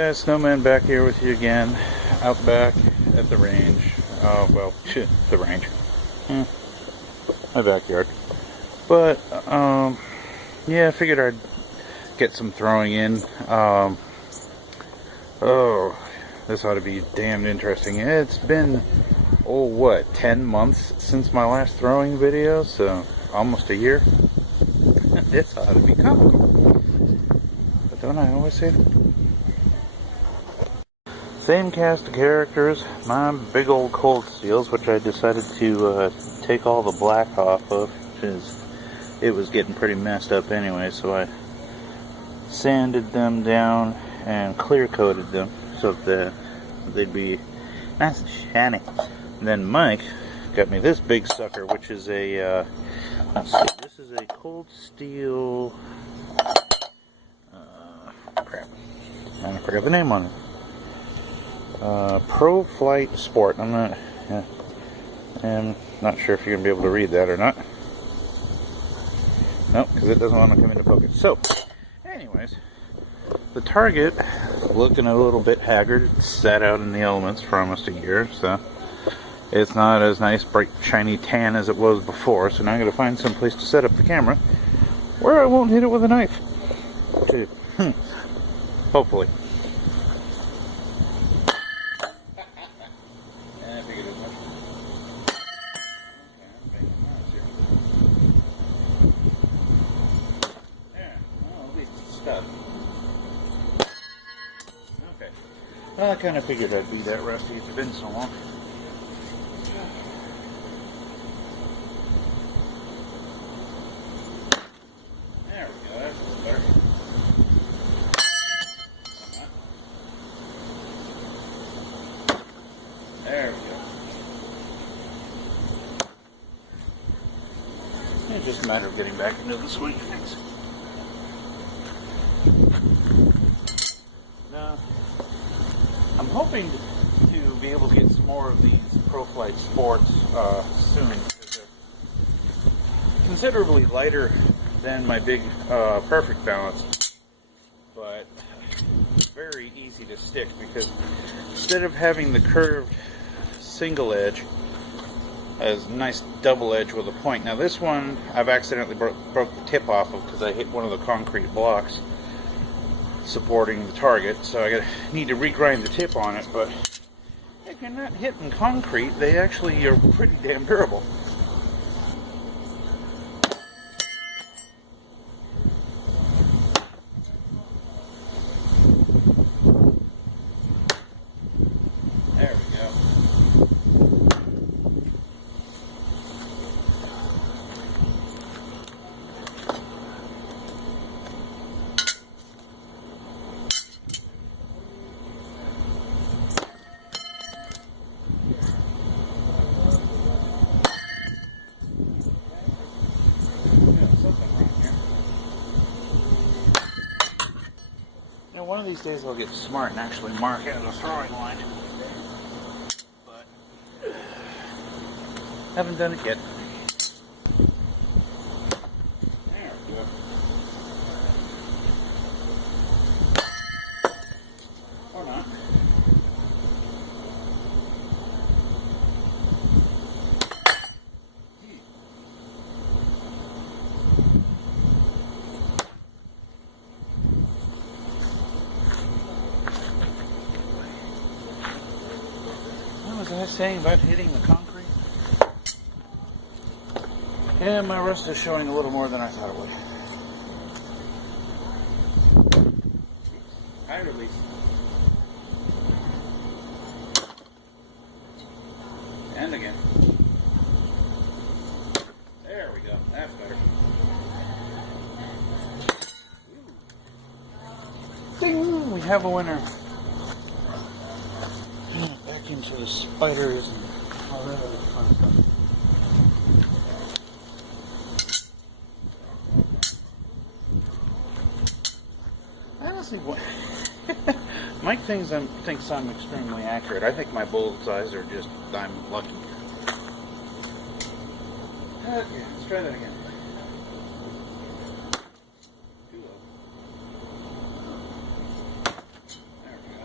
Yeah, Snowman back here with you again, out back at the range. Well, the range. My backyard. But, yeah, I figured I'd get some throwing in. Oh, this ought to be damned interesting. It's been, 10 months since my last throwing video, so almost a year. This ought to be comical. But don't I always say that? Same cast of characters, my big old cold steels, which I decided to take all the black off of, because it was getting pretty messed up anyway, so I sanded them down and clear coated them so that they'd be nice and shiny. And then Mike got me this big sucker, which is a, let's see, this is a cold steel, crap, I forgot the name on it. Pro Flight Sport. I'm not sure if you're gonna be able to read that or not. Nope, because it doesn't want to come into focus. So, anyways, the target looking a little bit haggard. It's sat out in the elements for almost a year, so it's not as nice, bright, shiny tan as it was before. So now I'm gonna find some place to set up the camera where I won't hit it with a knife. Hopefully. Okay. Well, I kind of figured I'd be that rusty. It's been so long. There we go. That's a little better. There we go. It's just a matter of getting back into the swing of things. Now, I'm hoping to be able to get some more of these Pro Flight Sports soon, because they're considerably lighter than my big Perfect Balance, but very easy to stick, because instead of having the curved single edge, as a nice double edge with a point. Now this one I've accidentally broke the tip off of because I hit one of the concrete blocks supporting the target, so I need to regrind the tip on it. But if you're not hitting concrete, they actually are pretty damn durable. There we go. One of these days I'll get smart and actually mark out a throwing line, but haven't done it yet. There we go. Or not. What was I saying about hitting the concrete? Yeah, my rust is showing a little more than I thought it would. High release. And again. There we go. That's better. Ding! We have a winner. Vacuum sort of spiders and all that other fun stuff. Honestly, what? Mike thinks I'm extremely accurate. I think my bullseyes are just, I'm lucky. Yeah, let's try that again. Too low. There we go.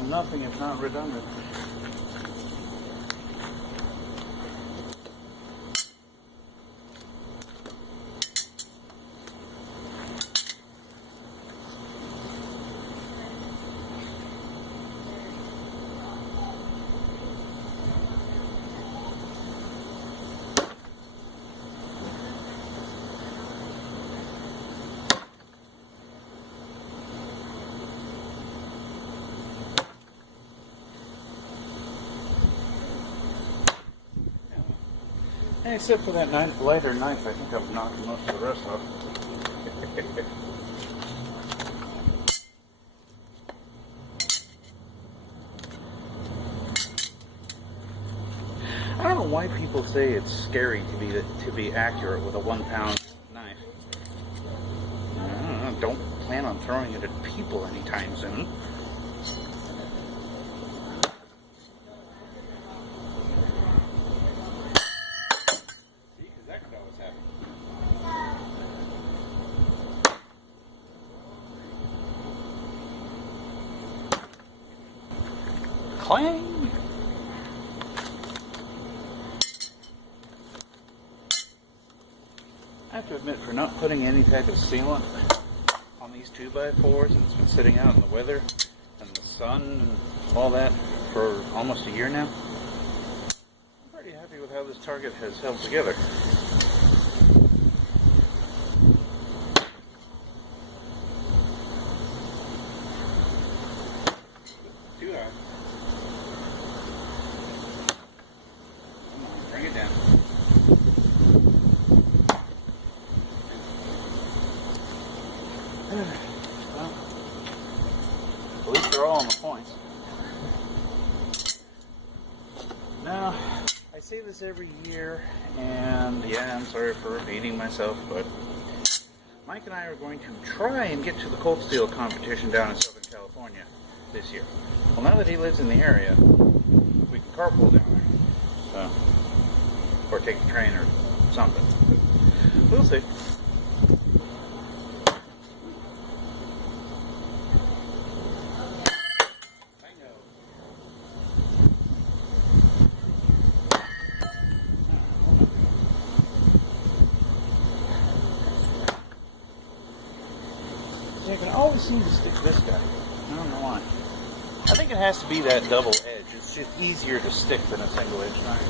I'm nothing if not redundant. Except for that lighter knife, I think I've knocked most of the rest off. I don't know why people say it's scary to be accurate with a 1 pound knife. I don't plan on throwing it at people anytime soon. Clang! I have to admit, for not putting any type of sealant on these 2x4s, and it's been sitting out in the weather and the sun and all that for almost a year now, I'm pretty happy with how this target has held together. Bring it down. Well, at least they're all on the points. Now, I say this every year, and yeah, I'm sorry for repeating myself, but Mike and I are going to try and get to the Cold Steel competition down in Southern California this year. Well, now that he lives in the area, we can carpool down there. So, or take the train or something. We'll see. I can always seem to stick this guy. I don't know why. I think it has to be that double edge. It's just easier to stick than a single edge knife.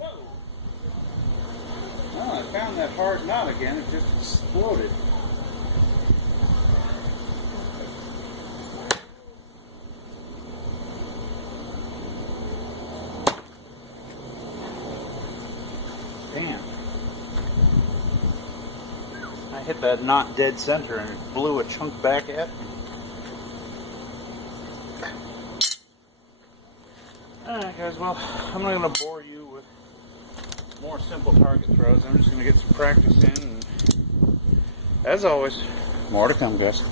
Well, I found that hard knot again. It just exploded. Damn. I hit that knot dead center and it blew a chunk back at me. Alright guys, well, I'm not going to bore you with more simple target throws. I'm just going to get some practice in. And as always, more to come, guys.